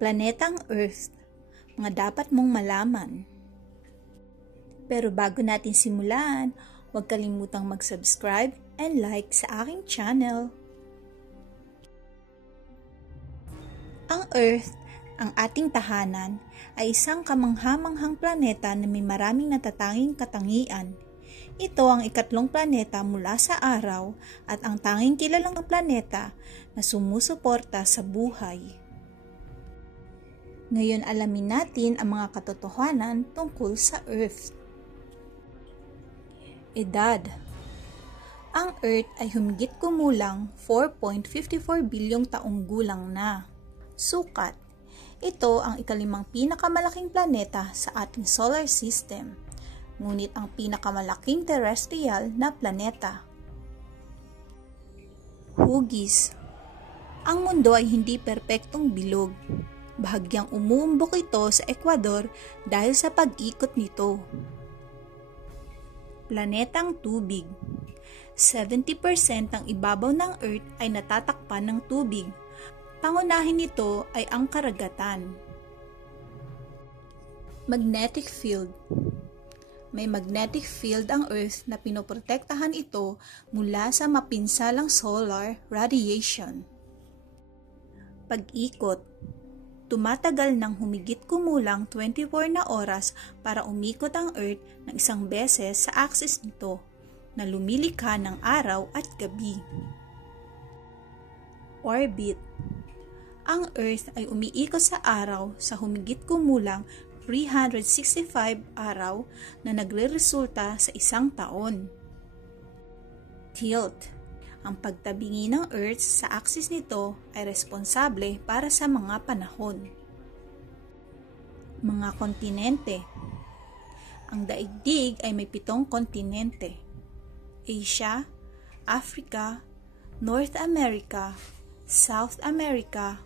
planetang Earth, mga dapat mong malaman. Pero bago natin simulan, huwag kalimutang mag-subscribe and like sa aking channel. Ang Earth, ang ating tahanan, ay isang kamangha-manghang planeta na may maraming natatanging katangian. Ito ang ikatlong planeta mula sa araw at ang tanging kilalang planeta na sumusuporta sa buhay. Ngayon alamin natin ang mga katotohanan tungkol sa Earth. Edad. Ang Earth ay humigit kumulang 4.54 bilyong taong gulang na. Sukat. Ito ang ikalimang pinakamalaking planeta sa ating solar system, ngunit ang pinakamalaking terrestrial na planeta. Hugis. Ang mundo ay hindi perpektong bilog. Bahagyang umuumbok ito sa Ecuador dahil sa pag-ikot nito. Planetang tubig. 70% ng ibabaw ng Earth ay natatakpan ng tubig. Pangunahin nito ay ang karagatan. Magnetic field. May magnetic field ang Earth na pinoprotektahan ito mula sa mapinsalang solar radiation. Pag-ikot. Tumatagal ng humigit kumulang 24 na oras para umikot ang Earth ng isang beses sa axis nito na lumilikha ng araw at gabi. Orbit. Ang Earth ay umiikot sa araw sa humigit kumulang 365 araw na nagreresulta sa isang taon. Tilt. Ang pagtabingi ng Earth sa axis nito ay responsable para sa mga panahon. Mga kontinente. Ang daigdig ay may 7 kontinente: Asia, Africa, North America, South America,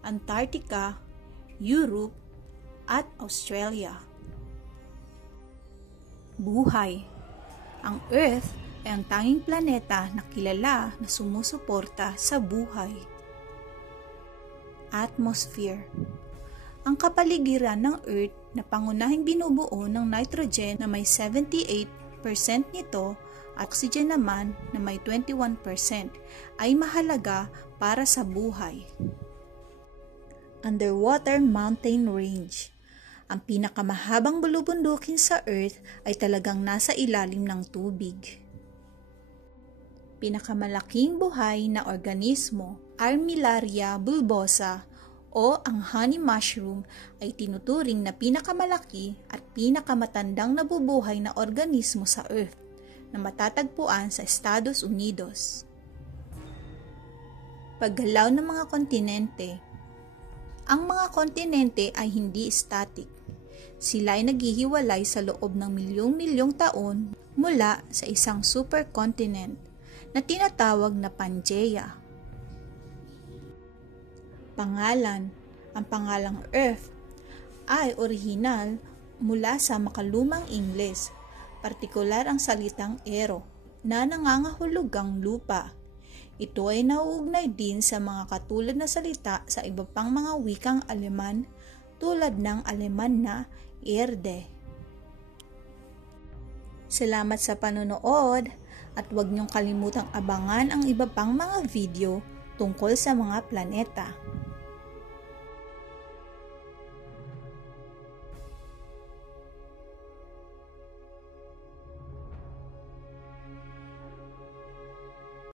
Antarctica, Europe, at Australia. Buhay. Ang Earth ay ang tanging planeta na kilala na sumusuporta sa buhay. Atmosphere. Ang kapaligiran ng Earth na pangunahing binubuo ng nitrogen na may 78% nito, oxygen naman na may 21%, ay mahalaga para sa buhay. Underwater mountain range. Ang pinakamahabang bulubundukin sa Earth ay talagang nasa ilalim ng tubig. Pinakamalaking buhay na organismo, Armillaria bulbosa o ang honey mushroom, ay tinuturing na pinakamalaki at pinakamatandang nabubuhay na organismo sa Earth na matatagpuan sa Estados Unidos. Paggalaw ng mga kontinente. Ang mga kontinente ay hindi static. Sila ay naghihiwalay sa loob ng milyong-milyong taon mula sa isang supercontinent na tinatawag na Pangaea. Pangalan. Ang pangalang Earth ay orihinal mula sa makalumang Ingles, partikular ang salitang ero na nangangahulugang lupa. Ito ay nauugnay din sa mga katulad na salita sa iba pang mga wikang Aleman tulad ng Aleman na Erde. Salamat sa panonood at huwag niyong kalimutang abangan ang iba pang mga video tungkol sa mga planeta.